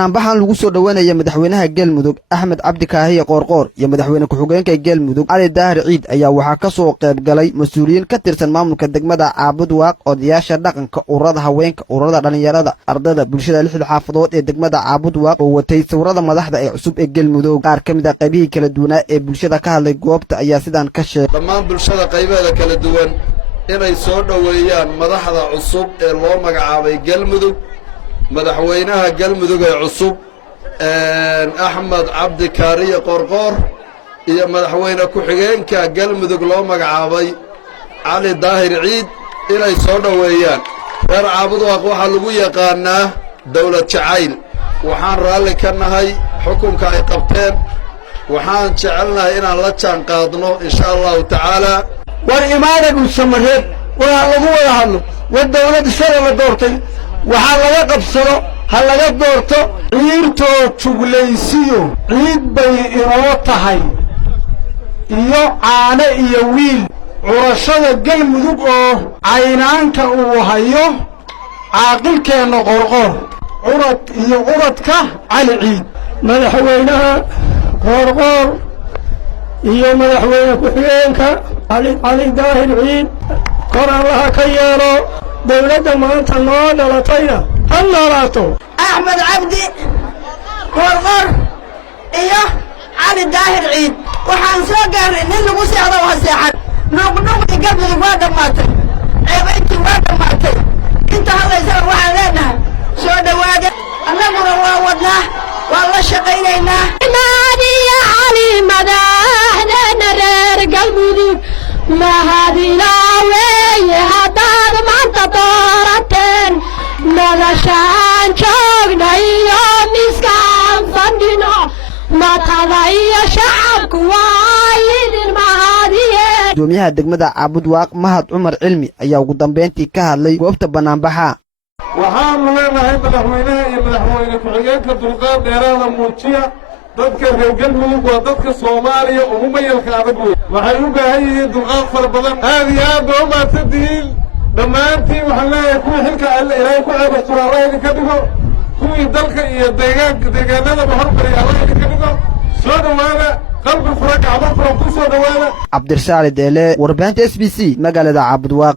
Ambahan lagu soo dhawaanaya madaxweynaha Galmudug Axmed Cabdi Kaahiye Qoorqoor iyo madaxweyne ku-xigeenka Galmudug Ali Daahir Ciid ayaa waxa ka soo qayb galay mas'uuliyiin ka tirsan maamulka degmada Caabud Waaq odayaasha dhaqanka ururada haweenka ururada dhalinyarada ardada bulshada lixda xaafadood ee degmada Caabud Waaq oo watay sawirada madaxda ee cusub ee Galmudug qaar kamid ah qaybihii kala duwan ee bulshada ka hadlay goobta ayaa sidaan ka sheegay dhammaan bulshada qaybaha kala duwan inay soo dhaweeyaan madaxda cusub ee loo magacaabay Galmudug madaxweynaha Galmudug ee cusub Axmed Cabdi Kaahiye Qoorqoor iyo madaxweyne ku-xigeenka Galmudug loo magacaabay Ali Daahir Ciid inay soo dhaweeyaan reer Caabud Waaq waxa lagu yaqaanaa dawlad jacayl waxaan raalli ka nahay xukunka ay qabteen waxaan jecelnahay inaan la jaan qaadno insha Allah taala war imaanagu samareed waa lagu wada hadlo wad dawlad sare la doortay waxaa laga qabsado ha laga doorto ciirtoo juglaysiyo ciid bay inoo tahay iyo caano iyo wiil curashada Galmudug oo caynaanka uu hayo caaqilkeena Qoorqoor curad iyo curadka Ali Ciid madaxweynaha Qoorqoor iyo madaxweyne ku-xigeenka Ali Daahir Ciid kor allaha ka yeelo dawladda maanta noo dhalatayna ha noolaato Axmed Cabdi Qoorqoor iyo Ali Daahir Ciid waxaan soo gaaray nin lagu seexdo waa seexan nuuqnuuqdii Galmudug waa dhammaatay ceebayntii waa dhammaatay inta hadlaysana waxaan leenahay soo dhawaada annaguna waa wadnaa waa la shaqaynaynaa naadiya cali madaxdeena reer Galmudug mahadinaaweeye haddaad maanta doorateen noloshaan joognay iyo miskaan fadhino matada iyo shacabku waa idin mahadiyeen gudoomiyaha degmada Caabud Waaq Mahad Cumar Cilmi ayaa ugu dambeyntii ka hadlay goobta banaanbaxa waxaan leenahay madaxweynaha iyo madaxweyne ku-xigeenka dulqaad dheeraada muujiya dadka reer Galmudug waa dadka Soomaaliya ugu mayalka adag waxay u baahan yihiin dulqaad fara badan aad iyo aad u maadsantihiin dhammaantiin waxaan leeyahay kuwii xilka Ilaahay ku ceebo Allah idinka dhigo kuwii dalka iyo deegaanadaba hormariya Allah idinka dhigo soo dhawaada qalbi furan gacmo furan ku soo dhawaada Cabdirsaali Deele warbaahinta SBC magaalada Caabud Waaq